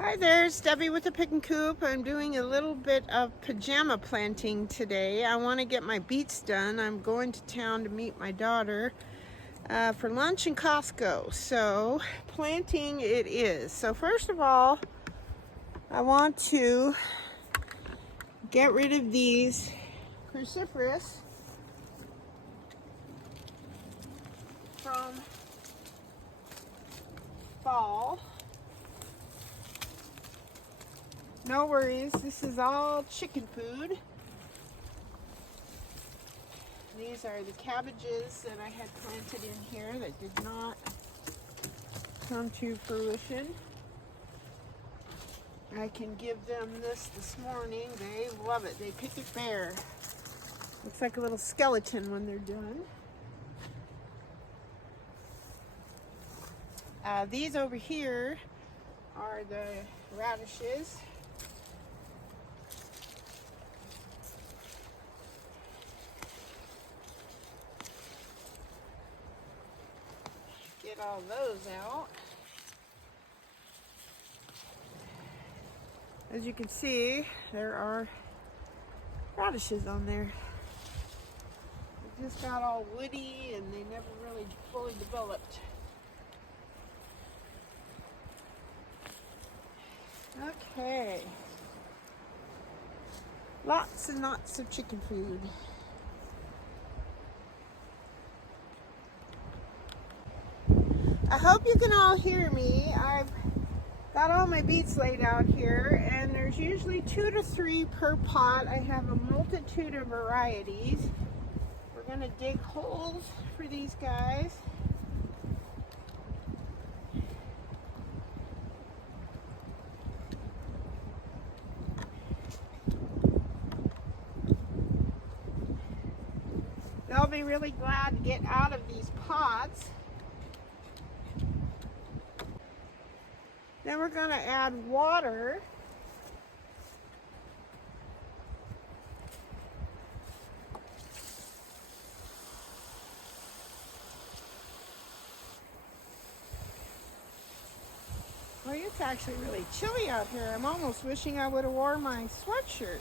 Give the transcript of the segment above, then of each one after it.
Hi there, it's Debbie with the Pick and Coop. I'm doing a little bit of pajama planting today. I want to get my beets done. I'm going to town to meet my daughter for lunch in Costco. So planting it is. So first of all, I want to get rid of these cruciferous from fall. No worries, this is all chicken food. These are the cabbages that I had planted in here that did not come to fruition. I can give them this morning. They love it. They pick it bare. Looks like a little skeleton when they're done. These over here are the radishes. Get all those out. As you can see, there are radishes on there. They just got all woody and they never really fully developed. Okay. Lots and lots of chicken food. I hope you can all hear me. I've got all my beets laid out here, and there's usually 2 to 3 per pot. I have a multitude of varieties. We're going to dig holes for these guys. They'll be really glad to get out of these pots. Then we're going to add water. Well, it's actually really chilly out here. I'm almost wishing I would have worn my sweatshirt.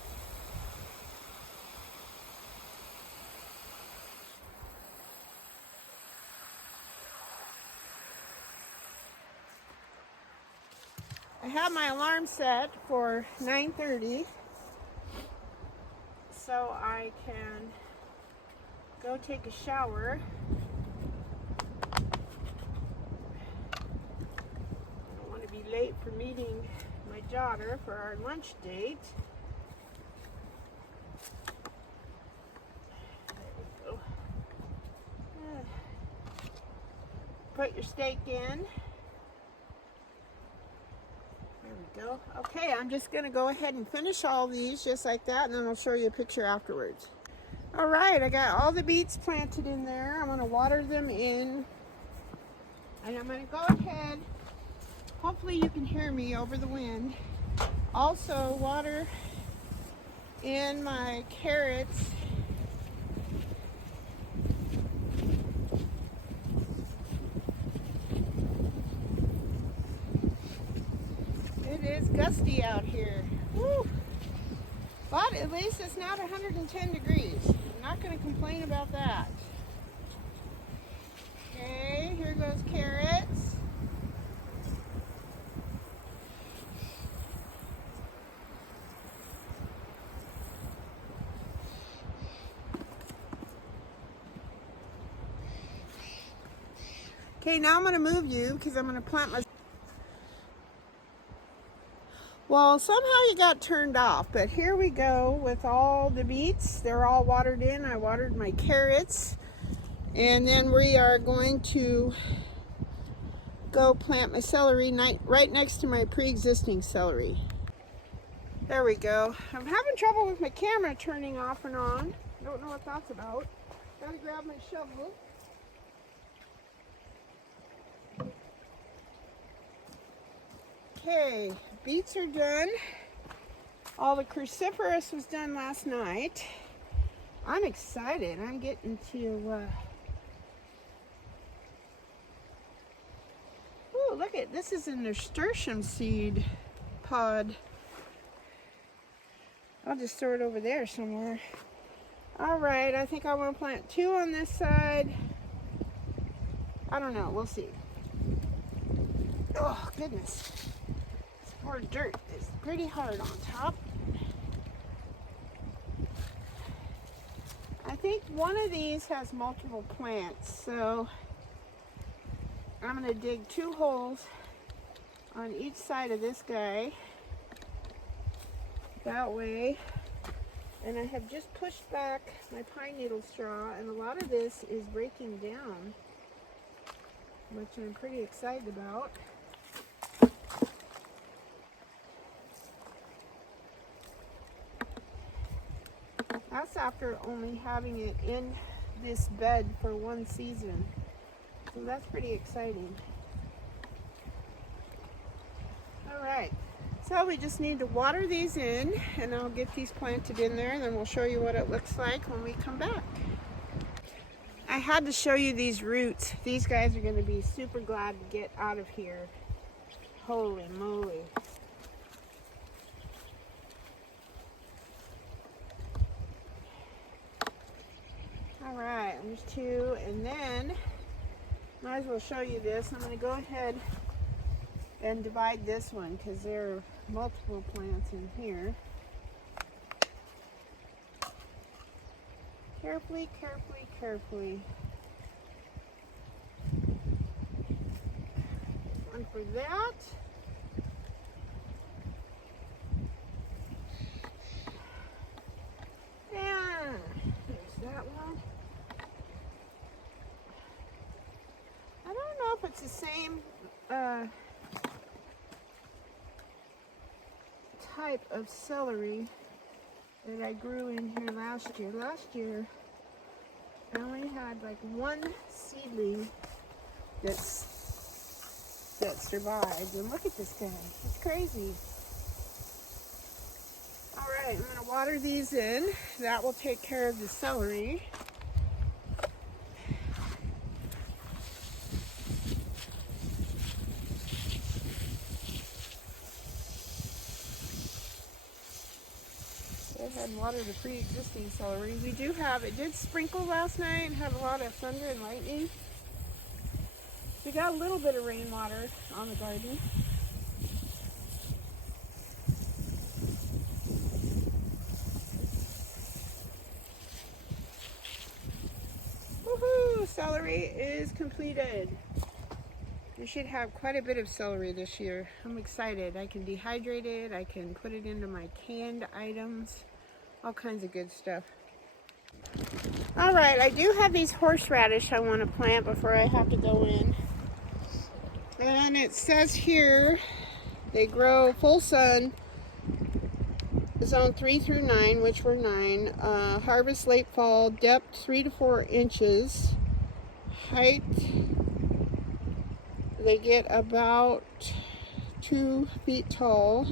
I have my alarm set for 9:30 so I can go take a shower. I don't want to be late for meeting my daughter for our lunch date. There we go. Put your steak in. There we go. Okay, I'm just going to go ahead and finish all these just like that, and then I'll show you a picture afterwards. All right, I got all the beets planted in there. I'm going to water them in, and I'm going to go ahead. Hopefully you can hear me over the wind. Also water in my carrots. It is gusty out here. Woo. But at least it's not 110 degrees. I'm not going to complain about that. Okay, here goes carrots. Okay, now I'm going to move you because I'm going to plant my... Well, somehow you got turned off, but here we go with all the beets. They're all watered in. I watered my carrots. And then we are going to go plant my celery right next to my pre-existing celery. There we go. I'm having trouble with my camera turning off and on. Don't know what that's about. Gotta grab my shovel. Okay, beets are done. All the cruciferous was done last night. I'm excited. I'm getting to... Ooh, look at this. Is a nasturtium seed. pod. I'll just throw it over there somewhere. All right, I think I want to plant 2 on this side. I don't know, we'll see. Oh, goodness. This poor dirt is pretty hard on top. I think one of these has multiple plants, so I'm going to dig 2 holes on each side of this guy. That way. And I have just pushed back my pine needle straw, and a lot of this is breaking down, which I'm pretty excited about. That's after only having it in this bed for 1 season. So that's pretty exciting. All right, so we just need to water these in, and I'll get these planted in there, and then we'll show you what it looks like when we come back. I had to show you these roots. These guys are going to be super glad to get out of here. Holy moly. All right, there's 2, and then might as well show you this. I'm going to go ahead and divide this one because there are multiple plants in here. Carefully, carefully, carefully. One for that. And there's that one. I don't know if it's the same type of celery that I grew in here last year. Last year, I only had like 1 seedling that survived. And look at this guy. It's crazy. All right, I'm going to water these in. That will take care of the celery. And water the pre-existing celery. We do have, it did sprinkle last night and had a lot of thunder and lightning. We got a little bit of rainwater on the garden. Woohoo! Celery is completed. We should have quite a bit of celery this year. I'm excited. I can dehydrate it. I can put it into my canned items. All kinds of good stuff. All right, I do have these horseradish I want to plant before I have to go in. And it says here they grow full sun, zone 3 through 9, which were 9. Harvest late fall, depth 3 to 4 inches. Height, they get about 2 feet tall.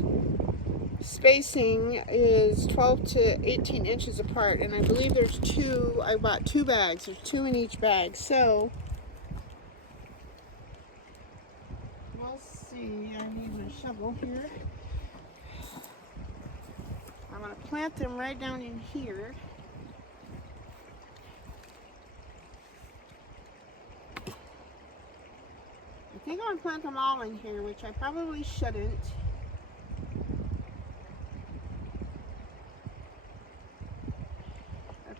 Spacing is 12 to 18 inches apart, and I believe there's 2. I bought 2 bags. There's 2 in each bag, so we'll see. I need my shovel here. I'm going to plant them right down in here. I think I'm going to plant them all in here, which I probably shouldn't.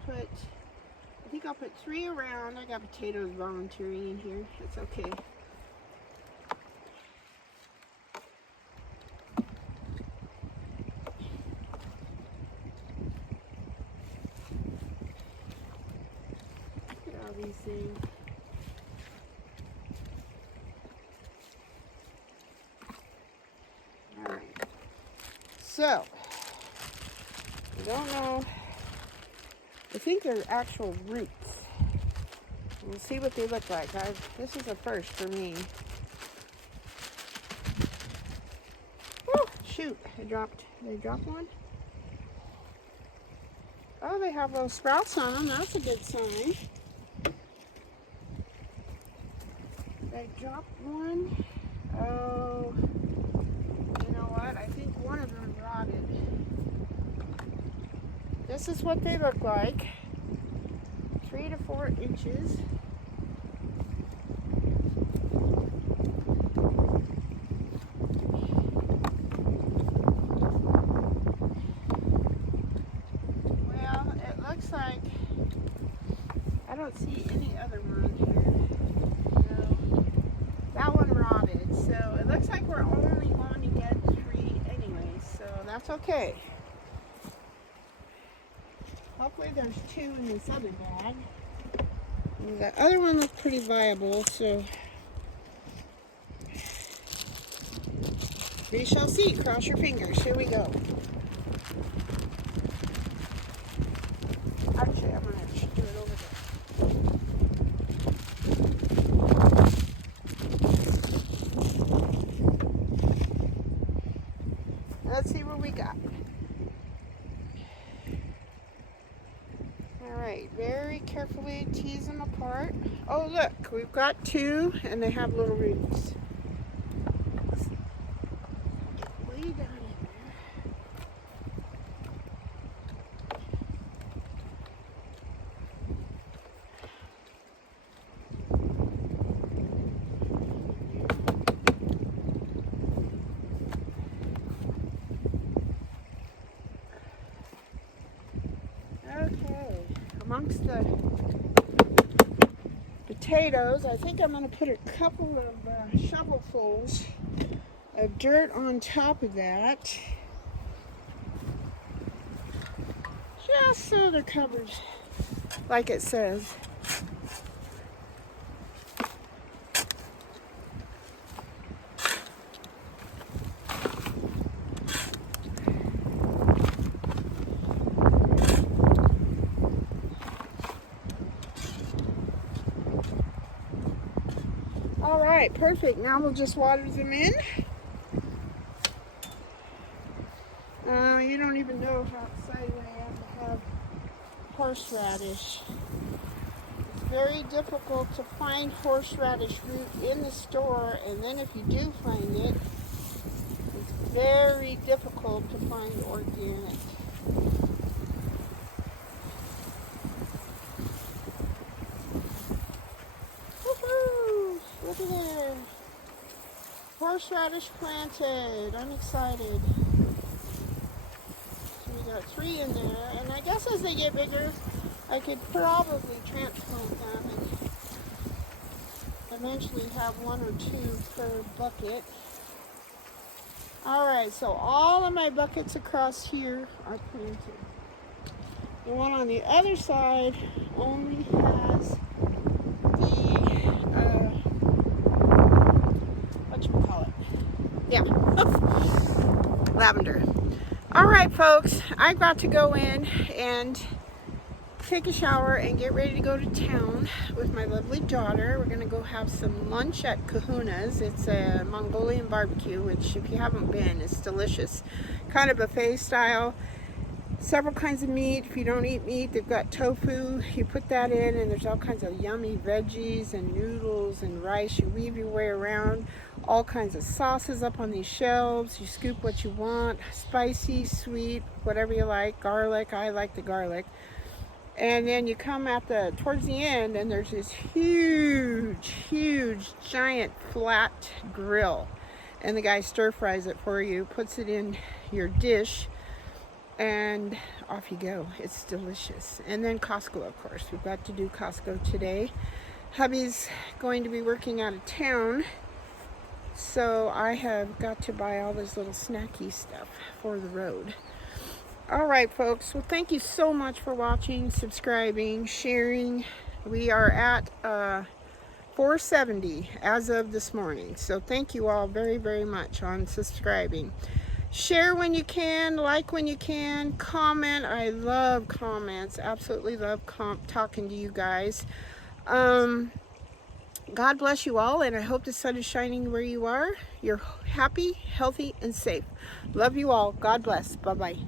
I think I'll put 3 around. I got potatoes volunteering in here. It's okay. Look at all these things. All right. So, I don't know. I think they're actual roots. We'll see what they look like. This is a first for me. Oh, shoot. They dropped one. Oh, they have little sprouts on them. That's a good sign. They dropped one. Oh, you know what? I think one of them rotted. This is what they look like. 3 to 4 inches. Well, it looks like I don't see any other one here. No. That one rotted, so it looks like we're only going to get 3 anyways, so that's okay. Hopefully there's 2 in this other bag. And the other one looks pretty viable, so we shall see. Cross your fingers. Here we go. Actually, I'm going to do it over there. Let's see what we got. Alright, very carefully tease them apart. Oh look, we've got 2 and they have little roots. Way down in there. Okay, amongst the potatoes, I think I'm going to put a couple of shovelfuls of dirt on top of that, just so they're covered like it says. All right, perfect. Now we'll just water them in. You don't even know how excited I am to have horseradish. It's very difficult to find horseradish root in the store, and then if you do find it, it's very difficult to find organic. Woohoo! Look at there. Horseradish planted. I'm excited. So we got 3 in there, and I guess as they get bigger, I could probably transplant them and eventually have 1 or 2 per bucket. Alright, so all of my buckets across here are planted. The one on the other side only has lavender. All right, folks, I've got to go in and take a shower and get ready to go to town with my lovely daughter. We're gonna go have some lunch at Kahuna's. It's a Mongolian barbecue, which if you haven't been, is delicious. Kind of buffet style. Several kinds of meat. If you don't eat meat, they've got tofu. You put that in, and there's all kinds of yummy veggies and noodles and rice. You weave your way around. All kinds of sauces up on these shelves. You scoop what you want. Spicy, sweet, whatever you like. Garlic. I like the garlic. And then you come towards the end, and there's this huge, giant flat grill. And the guy stir fries it for you, puts it in your dish, and off you go. It's delicious. And then Costco, of course. We've got to do Costco today. Hubby's going to be working out of town, so I have got to buy all this little snacky stuff for the road. All right, folks. Well, thank you so much for watching, subscribing, sharing. We are at 470 as of this morning. So thank you all very, very much on subscribing. Share when you can, like when you can, comment. I love comments. Absolutely love talking to you guys. God bless you all, and I hope the sun is shining where you are. You're happy, healthy, and safe. Love you all. God bless. Bye-bye.